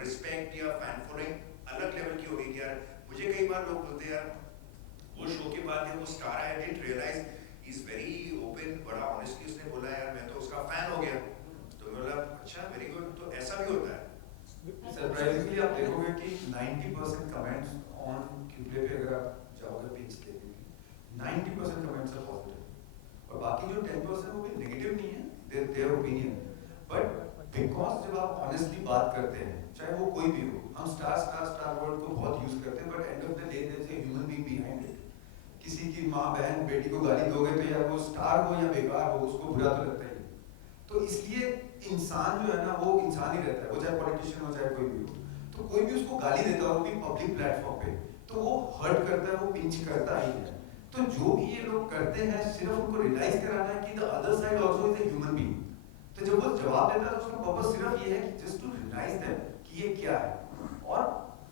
रिस्पेक्ट या फैन फॉलोइंग अलग लेवल की हो गई कि यार मुझे कई बार लोग बोलते हैं यार वो शो के बाद जब वो स्टार आया I didn't realise he is very open, बड़ा ऑनेस्टली उसने बोला यार मैं तो उसका फैन हो गया। तो मैं बोला अच्छा वेरी गुड। तो ऐसा भी होता है। सरप्राइजिंगली आप देखोगे कि 90% कमेंट्स ऑन क्यूप्ले पे अगर आप जाओगे पेज देखोगे 90% कमेंट्स आर पॉजिटिव और बाकी जो 10% वो भी नेगेटिव नहीं है, देयर ओपिनियन। बट बिकॉज जब आप ऑनेस्टली बात करते हैं चाहे वो कोई भी हो, हम स्टार वर्ड को बहुत यूज करते हैं, but end of the day there is a human being behind it. किसी की माँ बहन बेटी को गाली दोगे तो यार वो स्टार हो या बेकार हो उसको बुरा तो लगता ही है। तो इसलिए इंसान जो है ना वो इंसान ही रहता है, वो चाहे पॉलिटिशियन हो चाहे कोई भी हो। तो कोई भी उसको गाली देता हो भी पब्लिक प्लेटफॉर्म पे तो वो हर्ट करता है, वो पिंच करता ही है। तो जो भी ये लोग करते हैं सिर्फ उनको रियलाइज कराना है कि the other side also is a human being. तो जब वो जवाब देता है तो उसका पर्पस सिर्फ ये है कि जस्ट टू रियलाइज देम कि ये क्या है। और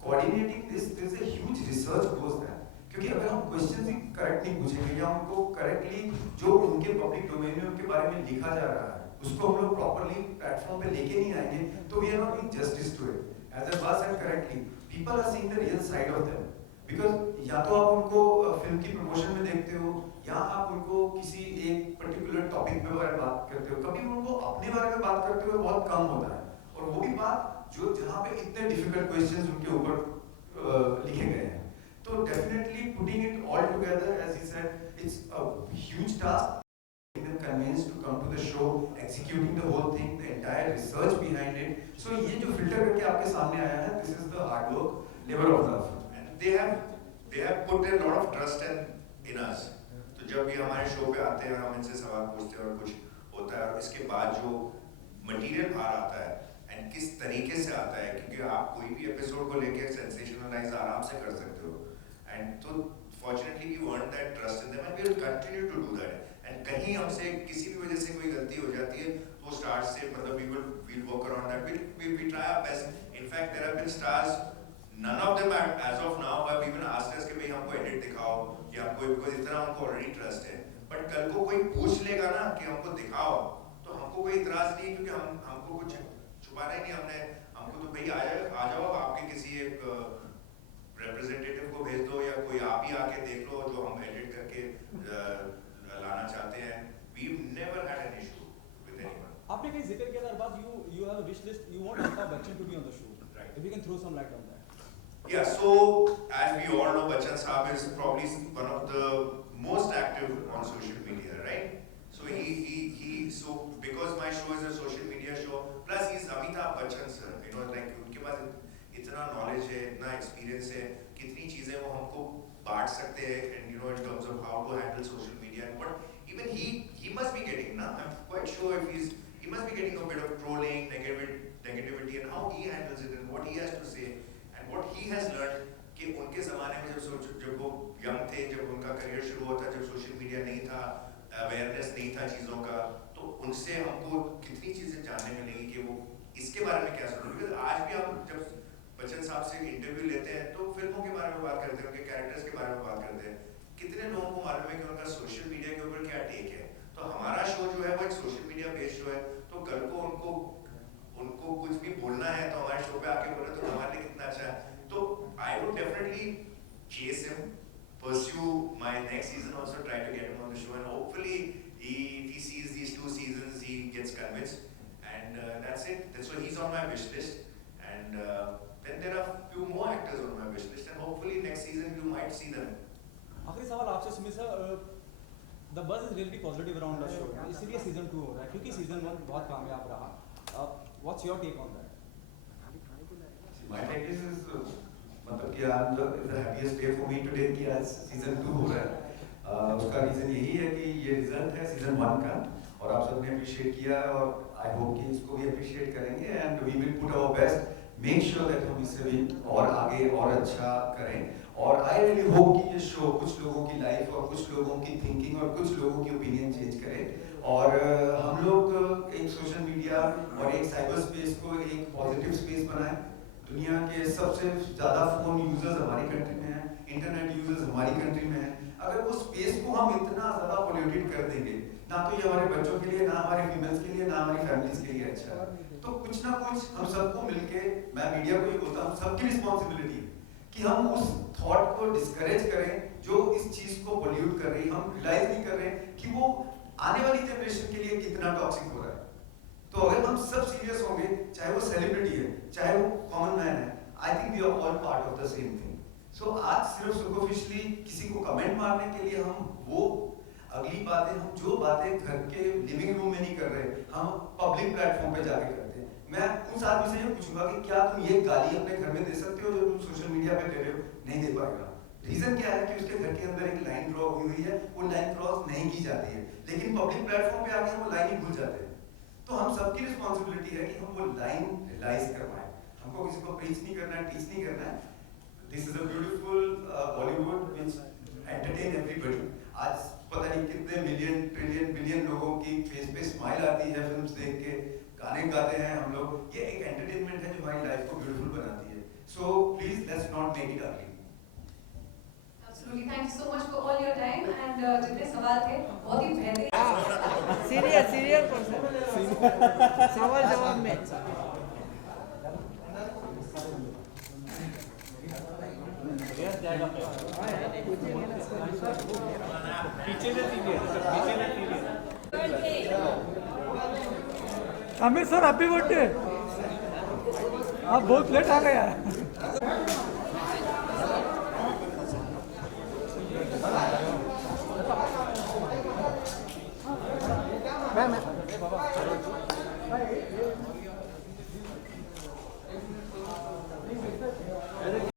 coordinating this there is a huge research goes that, क्योंकि अगर हम क्वेश्चंस ही करेक्ट नहीं पूछेंगे या उनको करेक्टली जो उनके पब्लिक डोमेन में उनके बारे में लिखा जा रहा है उसको हम लोग प्रॉपर्ली प्लेटफॉर्म पे लेके नहीं आएंगे तो we are not doing justice to it. As Abbas said correctly, people are seeing the real side of them, because या तो आप उनको फिल्म की प्रमोशन में देखते हो या आप उनको किसी एक पर्टिकुलर टॉपिक पे बारे में बात करते हो, कभी उनको अपने बारे में बात करते हुए बहुत कम होता है। और वो भी बात जो जहाँ पे इतने डिफिकल्ट क्वेश्चंस उनके ऊपर लिखे गए हैं। तो definitely putting it all together as he said it's a huge task, them convinced to come to the show, executing the whole thing, the entire research behind it. So ये जो filter करके आपके सामने आया है, this is the hard work, labor of love. And they have put a lot of trust in us. तो जब भी हमारे शो पे आते हैं हम इनसे सवाल पूछते हैं और कुछ होता है और इसके बाद जो मटेरियल बाहर आता है एंड किस तरीके से आता है, क्योंकि आप कोई भी एपिसोड को लेके सेंसेशनलाइज आराम से कर सकते हो एंड तो fortunately we earn that trust in them and we will continue to do that. And कहीं हमसे किसी भी वजह से कोई गलती हो जाती है तो स्टार्ट से मतलब we will work around that, we try our best. In fact there have been stars, none of them as of now have even asked us कि भाई हमको एडिट दिखाओ या हमको, बिकॉज़ इतना हमको ऑलरेडी ट्रस्ट है। बट कल को कोई पूछ लेगा ना कि हमको दिखाओ तो हमको कोई इतराज नहीं, क्योंकि हमको कुछ छुपाना ही नहीं। हमको तो भाई आ जाओ आपके किसी एक रिप्रेजेंटेटिव को भेज दो या कोई आप ही आके देख लो जो हम एडिट करके लाना चाहते हैं। We've never had an issue with anyone. आपने कहीं जिक्र किया था Arbaaz, you have a wish list, you want Amitabh Bachchan to be on the show. Right. If you can throw some light on that. Yeah, so as we all know, Bachchan Saab is probably one of the most active on social media, right? So so because my show is a social media show, plus he's Amitabh Bachchan sir, like उनके पास इतना knowledge है, इतना experience है, कितनी चीजें वो हमको बांट सकते हैं, and in terms of how to handle social media. But even he must be getting, I'm quite sure if he must be getting a bit of trolling, negativity, and how he handles it and what he has to say and what he has learned. कि उनके ज़माने में जब वो young थे, जब उनका career शुरू हुआ था, जब सोशल मीडिया नहीं था, अवेयरनेस नहीं था चीज़ों का, तो उनसे हमको कितनी चीज़ें जानने मिलेंगी कि वो इसके बारे में क्या सोचते हैं। आज भी हम जब बच्चन साहब से इंटरव्यू लेते हैं तो फिल्मों के बारे में बात करते हैं, उनके कैरेक्टर्स के बारे में बात करते हैं। कितने लोगों को मालूम है कि उनका सोशल मीडिया के ऊपर क्या टेक है। तो हमारा शो जो है वो एक सोशल मीडिया बेस्ड शो है, तो कल को उनको कुछ भी बोलना है तो हमारे शो पे आके बोले तो हमारे लिए कितना अच्छा है। तो I would definitely chase him, pursue my next season, also try to get him on the show, and hopefully if he sees these 2 seasons he gets convinced, and that's it. So he's on my wish list, And then there are few more actors on my wish list, and hopefully next season you might see them. आखिरी सवाल आपसे Sumit sir, the buzz is really positive around the show, इसीलिए season 2 हो रहा है क्योंकि season 1 बहुत कामयाब रहा. What's your take on that? My take is मतलब कि आज the happiest day for me today कि आज सीजन 2 हो रहा है. उसका रीजन यही है कि ये रिजल्ट है सीजन 1 का और आप सबने अप्रिशिएट किया और आई होप कि इसको भी अप्रिशिएट करेंगे and we will put our best, make sure that हम इससे भी और आगे और अच्छा करें. और आई रियली होप कि ये शो कुछ लोगों की लाइफ और कुछ लोगों की थिंकिंग और कुछ लोगों की ओपिनियन चेंज करे और हम लोग एक सोशल मीडिया और एक साइबर स्पेस को एक पॉजिटिव स्पेस बनाएं. दुनिया के सबसे ज़्यादा फ़ोन यूजर्स हमारी कंट्री में हैं, इंटरनेट यूजर्स हमारी कंट्री में हैं. अगर वो स्पेस को हम इतना ज़्यादा पोल्यूटेड कर देंगे, ना तो ये हमारे बच्चों के लिए, ना हमारे फीमेल्स के लिए, ना हमारी फैमिलीज के लिए अच्छा है. तो कुछ ना कुछ हम सबको मिलके, मैं मीडिया को ये बोलता हूँ, सबकी रिस्पॉन्सिबिलिटी है कि हम उस थॉट को डिस्करेज करें जो इस चीज़ को पोल्यूट कर रही है. हम रियलाइज नहीं कर रहे कि वो आने वाली जनरेशन के लिए कितना टॉक्सिक हो रहा है. तो अगर हम सब सीरियस होंगे, चाहे वो सेलिब्रिटी है, चाहे वो कॉमन मैन है, I think we are all part of the same thing. So आज सिर्फ सुपरफिशियली किसी को कमेंट मारने के लिए हम वो अगली बातें, हम जो बातें घर के लिविंग रूम में नहीं कर रहे, हम पब्लिक प्लेटफॉर्म पे जाके करते हैं. मैं उस आदमी से ये पूछूंगा कि क्या तुम ये गाली अपने घर में दे सकते हो जो तुम सोशल मीडिया पे दे रहे हो? नहीं दे पाएगा. रीजन क्या है कि उसके घर के अंदर एक लाइन ड्रॉ हुई है, वो लाइन क्रॉस नहीं की जाती है, लेकिन पब्लिक प्लेटफॉर्म पे आके वो लाइन ही भूल जाते हैं. तो हम सबकी रिस्पॉन्सिबिलिटी है कि हम वो लाइन रियलाइज करवाएं. हमको किसी को प्रीच नहीं करना है, टीच नहीं करना है. This is a beautiful Bollywood which entertain everybody. आज पता नहीं कितने मिलियन ट्रिलियन बिलियन लोगों की फेस पे स्माइल आती है फिल्म्स देख के, गाने गाते हैं हम लोग. ये एक एंटरटेनमेंट है जो हमारी लाइफ को ब्यूटीफुल बनाती है. So please let's not make it अगली. Absolutely. Thank you so much for all your time and जितने सवाल थे बहुत ही बेहतरीन. सीरियस पर्सन सवाल जवाब में. Amit sir happy birthday. आप बहुत लेट आ गए यार.